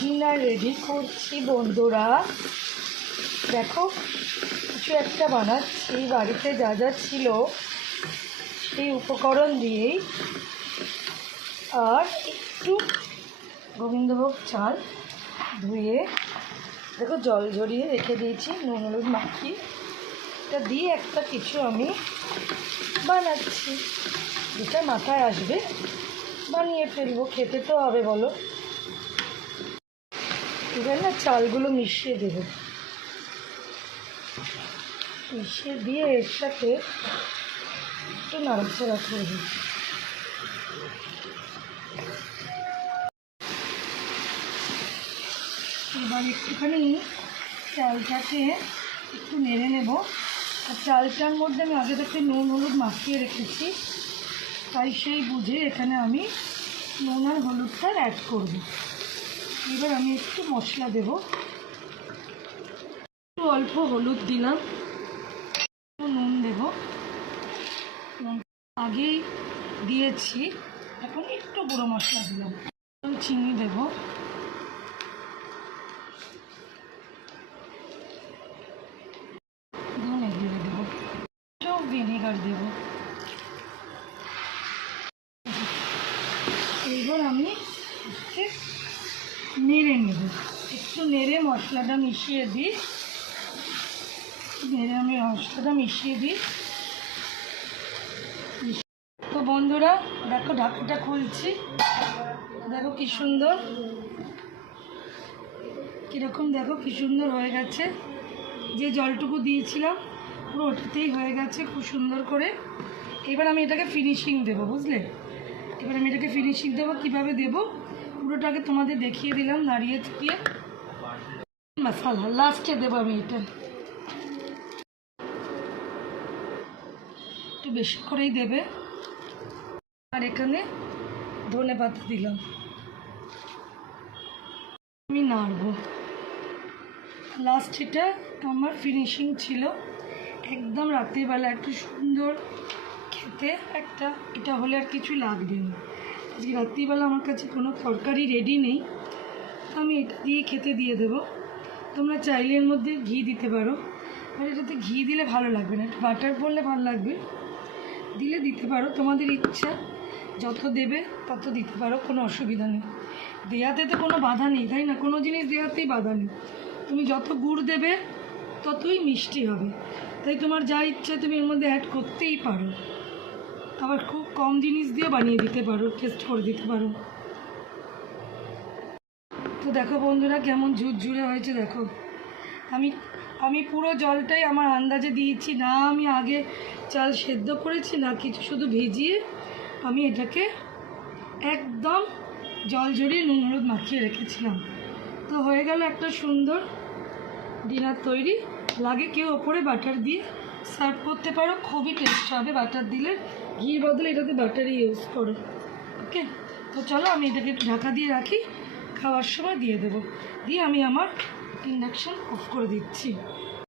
Dinner ready করছি বন্ধুরা। দেখো কিছু একটা বানাচ্ছি, বাড়িতে যা যা ছিল সেই উপকরণ দিয়েই। আর একটু গোবিন্দভোগ চাল ধুয়ে দেখো জল ঝরিয়ে রেখে দিয়েছি, নুন হলুদ মাখিয়ে। এটা দিয়ে একটা কিছু আমি বানাচ্ছি, যেটা মাথায় আসবে বানিয়ে ফেলবো, খেতে তো হবে বলো। এবার না চালগুলো মিশিয়ে দেবো, মিশিয়ে দিয়ে এর সাথে একটু নাড়াচাড়া করবো। এবার একটুখানি চালটাকে একটু নেড়ে নেব। আর চালটার মধ্যে আমি আগে থেকে নুন হলুদ মাখিয়ে রেখেছি, তাই সেই বুঝে এখানে আমি নুন আর হলুদটা অ্যাড করব। এবার আমি একটু মশলা দেব, একটু অল্প হলুদ দিলাম, নুন দেব, আগেই দিয়েছি, এখন একটু গুঁড়ো মশলা দিলাম, চিনি দেব, ধনে জিরে দেবো, একটু ভিনেগার দেব। এবার আমি নেড়ে নেব, একটু নেড়ে মশলাটা মিশিয়ে দিই, তো বন্ধুরা দেখো ঢাকাটা খুলছি, দেখো কি সুন্দর, কীরকম দেখো কি সুন্দর হয়ে গেছে। যে জলটুকু দিয়েছিলাম পুরো ওটাতেই হয়ে গেছে খুব সুন্দর করে। এবার আমি এটাকে ফিনিশিং দেবো, বুঝলে। এবার আমি এটাকে ফিনিশিং দেবো, কীভাবে দেবো পুরোটাকে তোমাদের দেখিয়ে দিলাম নাড়িয়ে চুকিয়ে। মশলা লাস্টে দেবো আমি, এটা একটু বেশি করেই দেবে। আর এখানে ধনে পাতা দিলাম, আমি নাড়বো। লাস্ট এটা আমার ফিনিশিং ছিল, একদম রাত্রিবেলা একটু সুন্দর খেতে একটা, এটা হলে আর কিছু লাগবে না। আজকে রাত্রিবেলা আমার কাছে কোনো তরকারি রেডি নেই, আমি এটা দিয়ে খেতে দিয়ে দেবো। তোমরা চাইলে এর মধ্যে ঘি দিতে পারো, আর এটাতে ঘি দিলে ভালো লাগবে না, একটু বাটার পড়লে ভালো লাগবে, দিলে দিতে পারো, তোমাদের ইচ্ছা, যত দেবে তত দিতে পারো, কোনো অসুবিধা নেই। দেওয়াতে তো কোনো বাধা নেই, তাই না? কোনো জিনিস দেওয়াতেই বাধা নেই, তুমি যত গুড় দেবে ততই মিষ্টি হবে, তাই তোমার যা ইচ্ছা তুমি এর মধ্যে অ্যাড করতেই পারো। আবার খুব কম জিনিস দিয়ে বানিয়ে দিতে পারো, টেস্ট করে দিতে পারো। তো দেখো বন্ধুরা কেমন ঝুরঝুরে হয়েছে, দেখো আমি পুরো জলটাই আমার আন্দাজে দিয়েছি, না আমি আগে চাল সেদ্ধ করেছি না কিছু, শুধু ভিজিয়ে আমি এটাকে একদম জল ঝরিয়ে নুন হলুদ মাখিয়ে রেখেছিলাম। তো হয়ে গেল একটা সুন্দর ডিনার তৈরি। লাগে কেউ ওপরে বাটার দিয়ে সার্ভ করতে পারো, খুবই টেস্ট হবে বাটার দিলে, ঘির বদলে এটাতে বাটারই ইউজ করো। ওকে, তো চলো আমি এটাকে ঢাকা দিয়ে রাখি, খাওয়ার সময় দিয়ে দেবো, দিয়ে আমি আমার ইন্ডাকশান অফ করে দিচ্ছি।